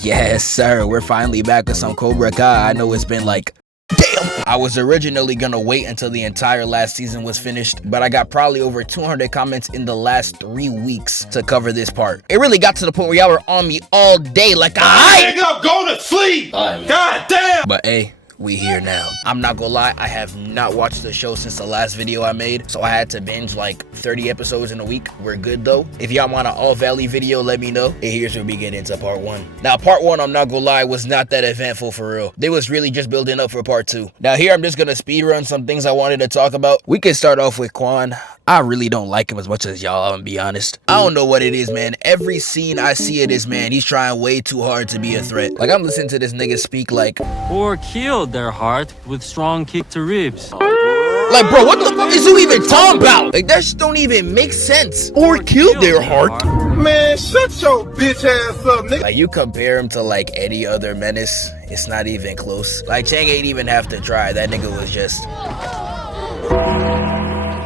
Yes, sir. We're finally back with some Cobra Kai. I know it's been like, damn. I was originally gonna wait until the entire last season was finished, but I got probably over 200 comments in the last 3 weeks to cover this part. It really got to the point where y'all were on me all day like, nigga, go to sleep! God damn! But hey, we here now. I'm not gonna lie, I have not watched the show since the last video I made, so I had to binge like 30 episodes in a week. We're good though. If y'all want an All Valley video, let me know. And here's where we get into part 1. Now, part 1, I'm not gonna lie, was not that eventful for real. They was really just building up for part 2. Now here, I'm just gonna speed run some things I wanted to talk about. We can start off with Kwon. I really don't like him as much as y'all, I'm gonna be honest. I don't know what it is, man. Every scene I see of this man, he's trying way too hard to be a threat. Like, I'm listening to this nigga speak like, or killed their heart with strong kick to ribs. like, bro, what the fuck is you even talking about? Like, that shit don't even make sense. Or killed their heart. Man, shut your bitch ass up, nigga. Like, you compare him to like any other menace, it's not even close. Like, Chang ain't even have to try. That nigga was just...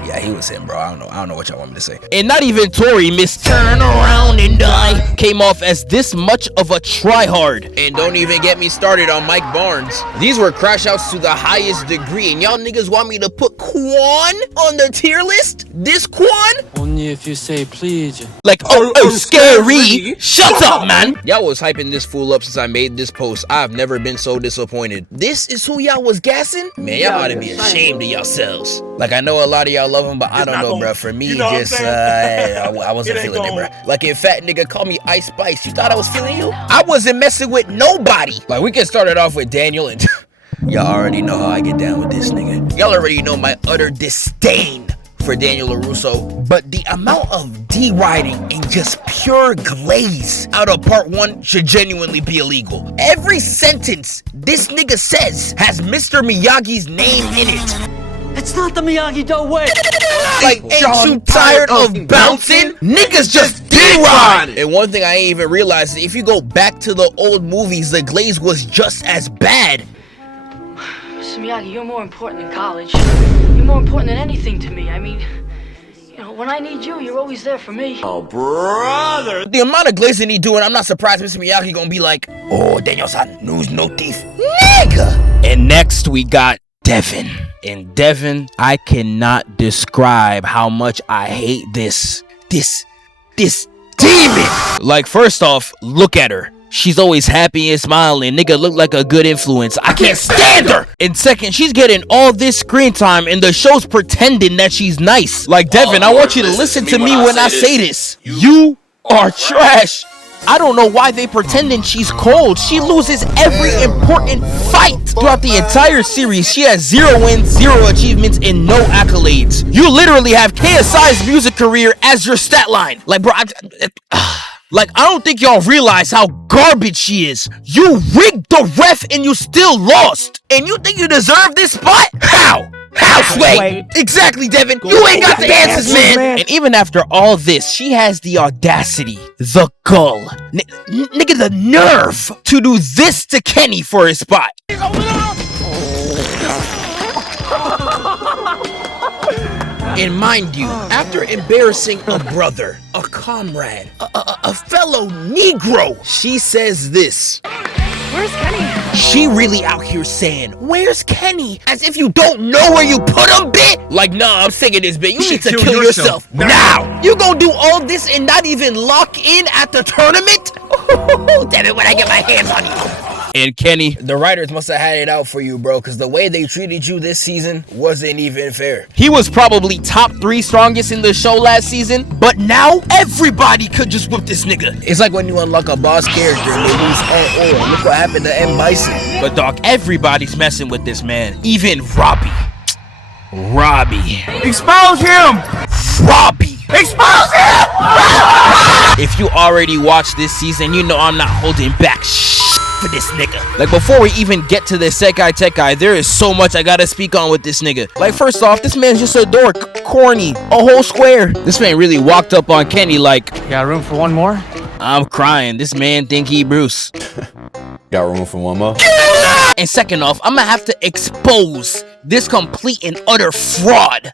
yeah, he was him, bro. I don't know what y'all want me to say. And not even Tory, Miss Turn Around and Die, came off as this much of a tryhard. And don't even get me started on Mike Barnes. These were crash outs to the highest degree, and y'all niggas want me to put Kwon on the tier list? This Kwon? Only if you say please. Like, oh, scary. Shut up, man. Y'all was hyping this fool up since I made this post. I've never been so disappointed. This is who y'all was gassing? Man, y'all ought to be ashamed of yourselves. Like, I know a lot of y'all love him, but I don't know, bro. For me, just, I wasn't feeling it, bro. Like, if fat nigga called me Ice Spice, you thought I was feeling you? I wasn't messing with nobody. Like, we can start it off with Daniel, and y'all already know how I get down with this nigga. Y'all already know my utter disdain for Daniel Larusso, but the amount of deriding and just pure glaze out of part 1 should genuinely be illegal. Every sentence this nigga says has Mr. Miyagi's name in it. It's not the Miyagi way. Like, ain't you tired of bouncing? Niggas just deride. And one thing I ain't even realized is if you go back to the old movies, the glaze was just as bad. Mr. Miyagi, you're more important than college. You're more important than anything to me. I mean, you know, when I need you, you're always there for me. Oh, brother. The amount of glazing he doing, I'm not surprised Mr. Miyagi gonna be like, oh, Daniel-san, news no thief. Nigga! And next we got Devon. And Devon, I cannot describe how much I hate this demon. Like, first off, look at her. She's always happy and smiling. Nigga look like a good influence. I can't stand her. And second, she's getting all this screen time and the show's pretending that she's nice. Like, Devon, I want you to listen to me when I say this. You are trash. I don't know why they pretending she's cold. She loses every important fight. Throughout the entire series, she has 0 wins, 0 achievements, and no accolades. You literally have KSI's music career as your stat line. Like, bro, like, I don't think y'all realize how garbage she is. You rigged the ref and you still lost. And you think you deserve this spot? How? Sway? Exactly, Devon. You ain't got the answers, man. And even after all this, she has the audacity, the gall, nigga, the nerve to do this to Kenny for his spot. And mind you, after embarrassing a brother, a comrade, a fellow Negro, she says this. Where's Kenny? She really out here saying, where's Kenny? As if you don't know where you put him, bitch. Like, nah, I'm singing this, bitch. You need to kill yourself now. You gonna do all this and not even lock in at the tournament? Damn it, when I get my hands on you. And Kenny, the writers must have had it out for you, bro, because the way they treated you this season wasn't even fair. He was probably top 3 strongest in the show last season, but now everybody could just whip this nigga. It's like when you unlock a boss character and they lose all oil. Look what happened to M. Bison. But dog, everybody's messing with this man. Even Robby. Expose him! Robby! Expose him! If you already watched this season, you know I'm not holding back for this nigga. Like, before we even get to the Sekai Taikai, there is so much I gotta speak on with this nigga. Like, first off, this man's just a dork, corny, a whole square. This man really walked up on Kenny like, Got room for one more? I'm crying. This man think he Bruce. Got room for one more? And second off, I'm gonna have to expose this complete and utter fraud.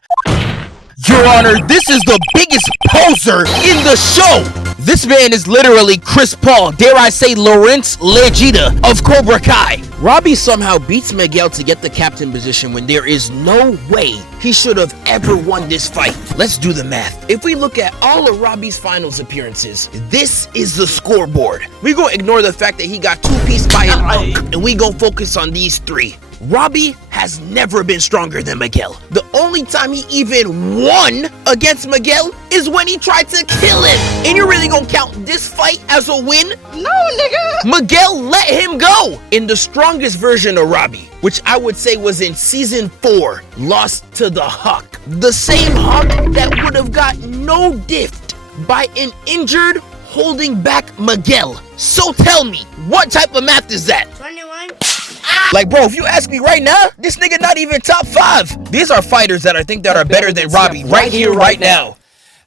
Your Honor, this is the biggest poser in the show. This man is literally Chris Paul, dare I say Lawrence Legita of Cobra Kai. Robby somehow beats Miguel to get the captain position when there is no way he should have ever won this fight. Let's do the math. If we look at all of Robby's finals appearances, this is the scoreboard. We gonna ignore the fact that he got two-pieced by an unk, and we gonna focus on these three. Robby has never been stronger than Miguel. The only time he even won against Miguel is when he tried to kill him. And you're really gonna count this fight as a win? No, nigga. Miguel let him go in the strongest version of Robby, which I would say was in season 4, lost to the Huck. The same Huck that would have got no diffed by an injured, holding back Miguel. So tell me, what type of math is that? 21. Like, bro, if you ask me right now, this nigga not even top 5. These are fighters that I think that are better than Robby right here, right now.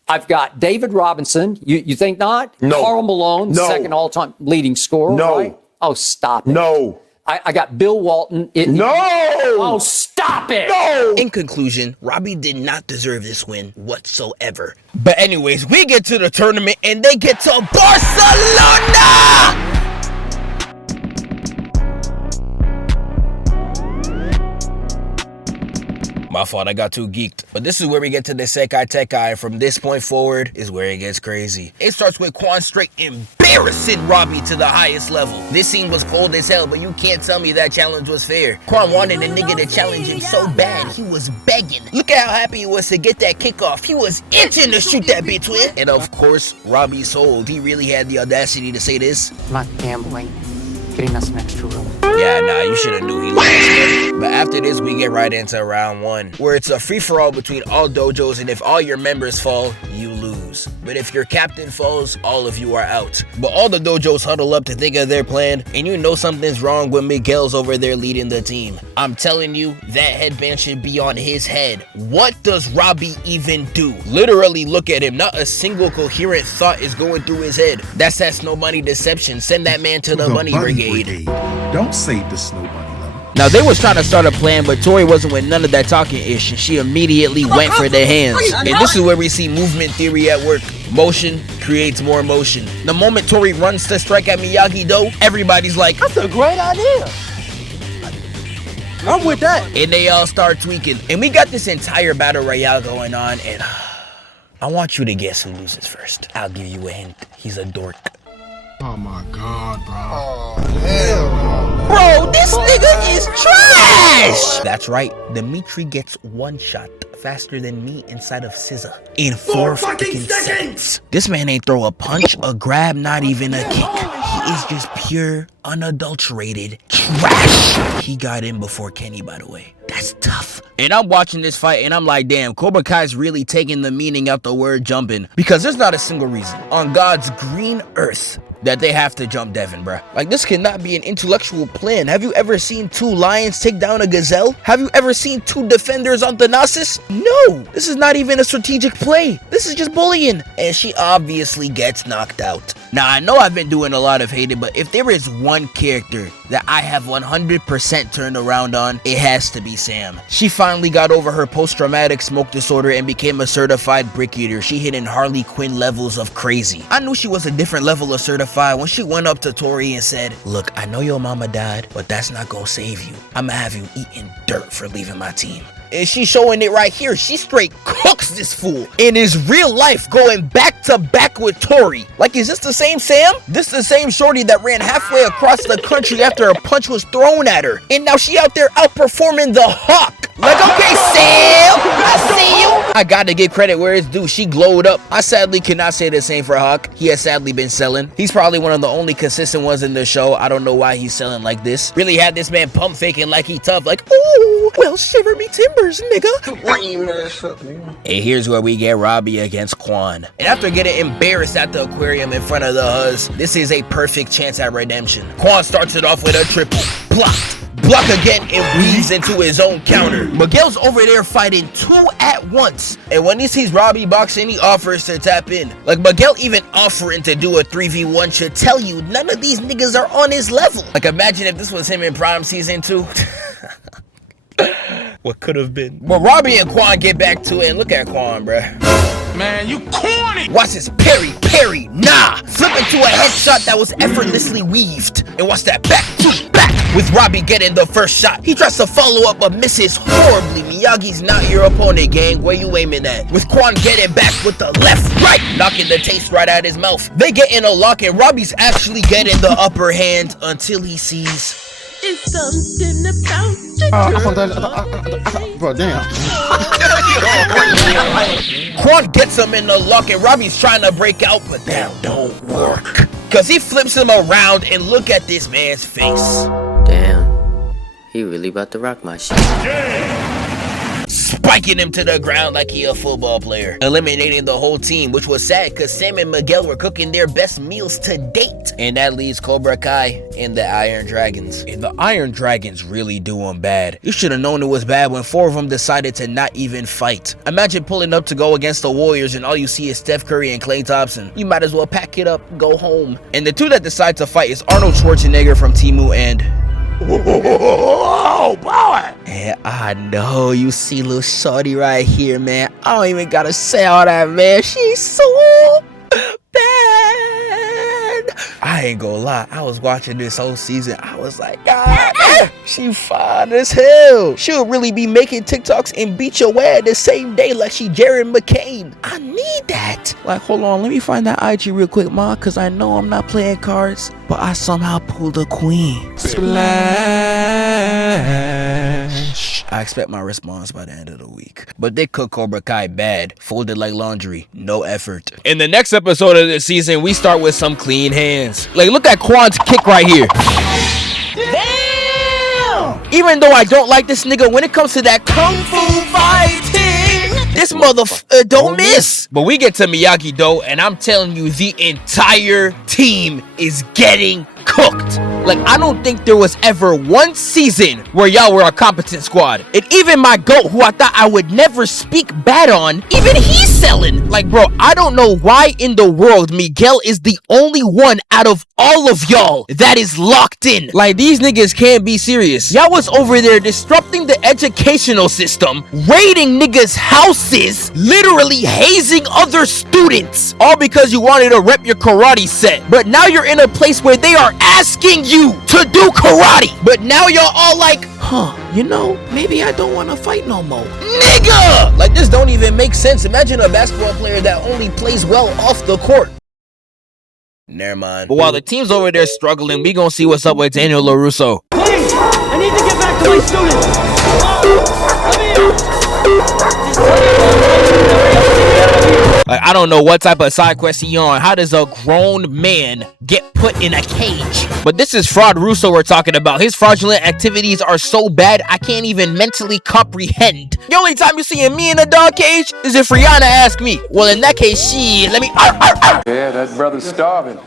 I've got David Robinson. You think not? No. Karl Malone, No. second all-time leading scorer. No. Right? Oh, stop it. No. I got Bill Walton. No. Oh, stop it. No. In conclusion, Robby did not deserve this win whatsoever. But anyways, we get to the tournament and they get to Barcelona! My fault, I got too geeked. But this is where we get to the Sekai Taikai. From this point forward is where it gets crazy. It starts with Kwon straight embarrassing Robby to the highest level. This scene was cold as hell, but you can't tell me that challenge was fair. Kwon wanted a nigga to challenge him so bad, he was begging. Look at how happy he was to get that kickoff. He was itching to shoot that bitch with. And of course, Robby sold. He really had the audacity to say this. I'm not gambling. Getting us an extra room. Yeah, nah, you should have knew he lost. But after this, we get right into round 1, where it's a free-for-all between all dojos, and if all your members fall, you lose. But if your captain falls, all of you are out. But all the dojos huddle up to think of their plan, and you know something's wrong when Miguel's over there leading the team. I'm telling you, that headband should be on his head. What does Robby even do? Literally look at him. Not a single coherent thought is going through his head. That's that snow bunny deception. Send that man to the money brigade. Don't say the snow bunny level. Now they was trying to start a plan, but Tory wasn't with none of that talking ish, and she immediately went for their hands. And this is where we see movement theory at work. Motion creates more motion. The moment Tory runs to strike at Miyagi though, everybody's like, that's a great idea. I'm with that. And they all start tweaking. And we got this entire battle royale going on, and I want you to guess who loses first. I'll give you a hint. He's a dork. Oh my God, bro. Oh, hell no. Bro, this nigga is trash! That's right, Demetri gets one shot faster than me inside of scissor in 4 fucking seconds. This man ain't throw a punch, a grab, not even a kick. He is just pure, unadulterated trash. He got in before Kenny, by the way. That's tough. And I'm watching this fight and I'm like, damn, Cobra Kai's really taking the meaning out the word jumping, because there's not a single reason on God's green earth that they have to jump Devon, bruh. Like, this cannot be an intellectual plan. Have you ever seen 2 lions take down a gazelle? Have you ever seen 2 defenders on Thanasis? No, this is not even a strategic play. This is just bullying. And she obviously gets knocked out. Now, I know I've been doing a lot of hating, but if there is one character that I have 100% turned around on, it has to be Sam. She finally got over her post-traumatic smoke disorder and became a certified brick eater. She hit in Harley Quinn levels of crazy. I knew she was a different level of certified when she went up to Tory and said, look, I know your mama died, but that's not gonna save you. I'ma have you eating dirt for leaving my team. And she's showing it right here. She straight cooks this fool in his real life, going back to back with Tory. Like, is this the same Sam? This the same shorty that ran halfway across the country after a punch was thrown at her. And now she out there outperforming the Hawk. Like, okay, Sam, I see you. I gotta give credit where it's due. She glowed up. I sadly cannot say the same for Hawk. He has sadly been selling. He's probably one of the only consistent ones in the show. I don't know why he's selling like this. Really had this man pump faking like he tough. Like, ooh, well, shiver me timbers, nigga. And here's where we get Robby against Kwon. And after getting embarrassed at the aquarium in front of the Huz, this is a perfect chance at redemption. Kwon starts it off with a triple. Blocked. Block again and weaves into his own counter. Miguel's over there fighting 2 at once. And when he sees Robby boxing, he offers to tap in. Like, Miguel even offering to do a 3v1 should tell you none of these niggas are on his level. Like, imagine if this was him in Prime Season 2. What could have been. But Robby and Kwon get back to it, and look at Kwon, bruh. Man, you corny! Watch this, parry, nah. Flip into a headshot that was effortlessly weaved. And watch that back to back with Robby getting the first shot. He tries to follow up but misses horribly. Miyagi's not your opponent, gang. Where you aiming at? With Kwon getting back with the left, right, knocking the taste right out his mouth. They get in a lock and Robby's actually getting the upper hand until he sees... It's something about Bro, damn. Kwon gets him in the lock and Robby's trying to break out, but that don't work. Cause he flips him around and look at this man's face. Damn, he really about to rock my shit. Spiking him to the ground like he a football player. Eliminating the whole team, which was sad because Sam and Miguel were cooking their best meals to date. And that leaves Cobra Kai and the Iron Dragons. And the Iron Dragons really doing bad. You should have known it was bad when 4 of them decided to not even fight. Imagine pulling up to go against the Warriors and all you see is Steph Curry and Klay Thompson. You might as well pack it up, go home. And the 2 that decide to fight is Arnold Schwarzenegger from Temu and... Oh boy! And I know you see little shorty right here, man. I don't even gotta say all that, man. She's so bad. I ain't gonna lie, I was watching this whole season. I was like, God, she fine as hell. She'll really be making TikToks and beat your ass the same day like she Jared McCain. I need that. Like, hold on, let me find that IG real quick, ma, because I know I'm not playing cards, but I somehow pulled a queen. Splash. I expect my response by the end of the week. But they cook Cobra Kai bad, folded like laundry, no effort. In the next episode of this season, we start with some clean hands. Like, look at Kwon's kick right here. Damn! Even though I don't like this nigga, when it comes to that kung fu fighting, this motherfucker don't miss. But we get to Miyagi though, and I'm telling you, the entire team is getting cooked. Like, I don't think there was ever one season where y'all were a competent squad. And even my GOAT, who I thought I would never speak bad on, even he's selling. Like, bro, I don't know why in the world Miguel is the only one out of all of y'all that is locked in. Like, these niggas can't be serious. Y'all was over there disrupting the educational system, raiding niggas' houses, literally hazing other students, all because you wanted to rep your karate set. But now you're in a place where they are asking you to do karate. But now y'all all like, huh, you know, maybe I don't want to fight no more. Nigga! Like, this don't even make sense. Imagine a basketball player that only plays well off the court. Never mind. But while the team's over there struggling, we gonna see what's up with Daniel Larusso. Please, I need to get back to my students. Like, I don't know what type of side quest he on. How does a grown man get put in a cage? But this is Fraud Russo we're talking about. His fraudulent activities are so bad, I can't even mentally comprehend. The only time you seeing me in a dog cage is if Rihanna asked me. Well, in that case, let me... Yeah, that brother's starving.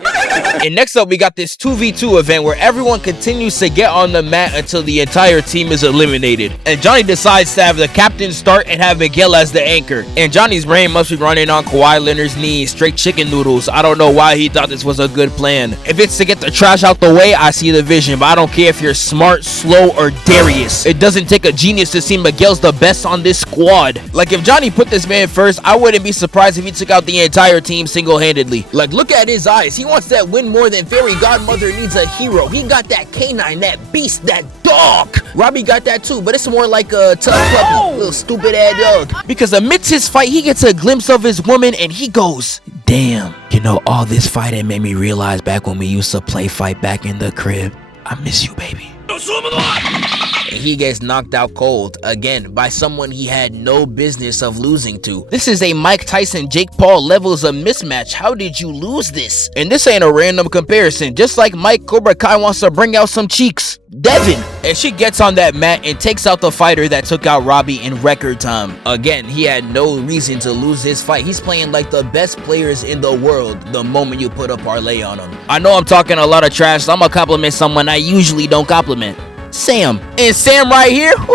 And next up, we got this 2v2 event where everyone continues to get on the mat until the entire team is eliminated. And Johnny decides to have the captain start and have Miguel as the anchor. And Johnny's brain must be running on Kawhi Leonard's knees, straight chicken noodles. I don't know why he thought this was a good plan. If it's to get the trash out the way, I see the vision, but I don't care if you're smart, slow, or Darius. It doesn't take a genius to see Miguel's the best on this squad. Like, if Johnny put this man first, I wouldn't be surprised if he took out the entire team single-handedly. Like, look at his eyes. He wants that win more than Fairy Godmother needs a hero. He got that canine, that beast, that dog. Robby got that too, but it's more like a tough puppy, little stupid ass dog. Because amidst his fight, he gets a glimpse of his woman and he goes, damn, you know, all this fighting made me realize back when we used to play fight back in the crib. I miss you, baby. And he gets knocked out cold again by someone he had no business of losing to. This is a Mike Tyson Jake Paul levels of mismatch. How did you lose this? And this ain't a random comparison. Just like Mike, Cobra Kai wants to bring out some cheeks. Devon. And she gets on that mat and takes out the fighter that took out Robby in record time. Again, he had no reason to lose his fight. He's playing like the best players in the world the moment you put a parlay on him. I know I'm talking a lot of trash, so I'm gonna compliment someone I usually don't compliment. Sam. And Sam right here, she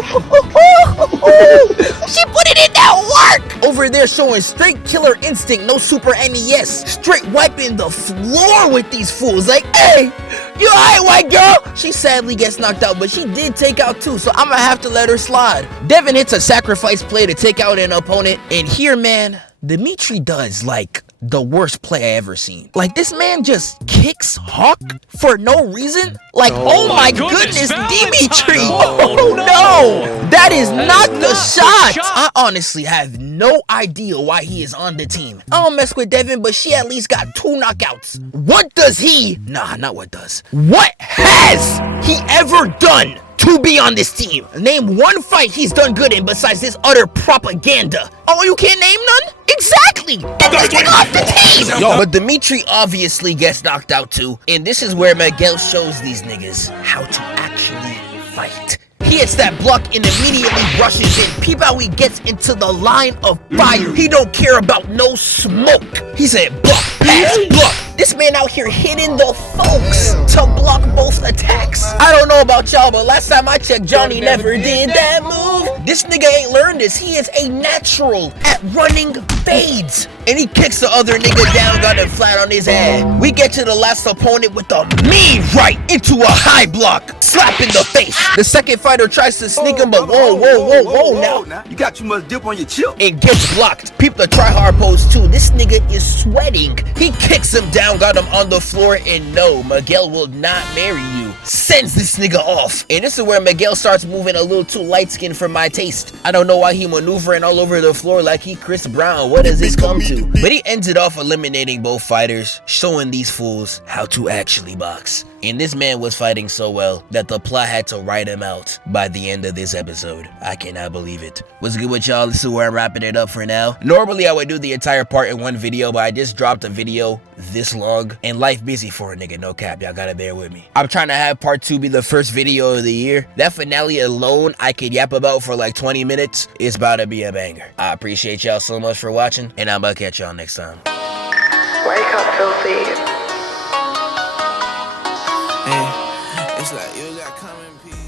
put it in that work. Over there showing straight killer instinct, no super NES. Straight wiping the floor with these fools. Like, hey, you alright, white girl? She sadly gets knocked out, but she did take out two, so I'm gonna have to let her slide. Devon hits a sacrifice play to take out an opponent, and here, man, Demetri does like the worst play I ever seen. Like, this man just kicks Hawk for no reason. Like, oh my goodness, Demetri. Oh no, that is not the shot. I honestly have no idea why he is on the team. I don't mess with Devon, but she at least got 2 knockouts. What does he, nah, not what does, what has he ever done to be on this team? Name one fight he's done good in besides this utter propaganda. Oh, you can't name none? Exactly! Get this nigga off the team! Yo, but Demetri obviously gets knocked out too, and this is where Miguel shows these niggas how to actually fight. He hits that block and immediately rushes in. Peep how he gets into the line of fire. He don't care about no smoke. He said block, pass, block. This man out here hitting the folks to block both attacks. I don't know about y'all, but last time I checked, Johnny never did that move. This nigga ain't learned this. He is a natural at running fades. And he kicks the other nigga down, got him flat on his head. We get to the last opponent with a mean right into a high block. Slap in the face. The second fighter tries to sneak him, but whoa now. You got too much dip on your chip. It gets blocked. Peep the try hard pose too. This nigga is sweating. He kicks him down, got him on the floor, and no, Miguel will not marry you. Sends this nigga off. And this is where Miguel starts moving a little too light skinned for my taste. I don't know why he maneuvering all over the floor like he Chris Brown. What does this come to? But he ends it off eliminating both fighters, showing these fools how to actually box. And this man was fighting so well that the plot had to write him out by the end of this episode. I cannot believe it. What's good with y'all? This is where I'm wrapping it up for now. Normally I would do the entire part in one video, but I just dropped a video this long and life busy for a nigga, no cap. Y'all gotta bear with me. I'm trying to have part 2 be the first video of the year. That finale alone I could yap about for like 20 minutes. It's about to be a banger. I appreciate y'all so much for watching, and I'm gonna catch y'all next time. Wake up, filthy. It's like you got common people.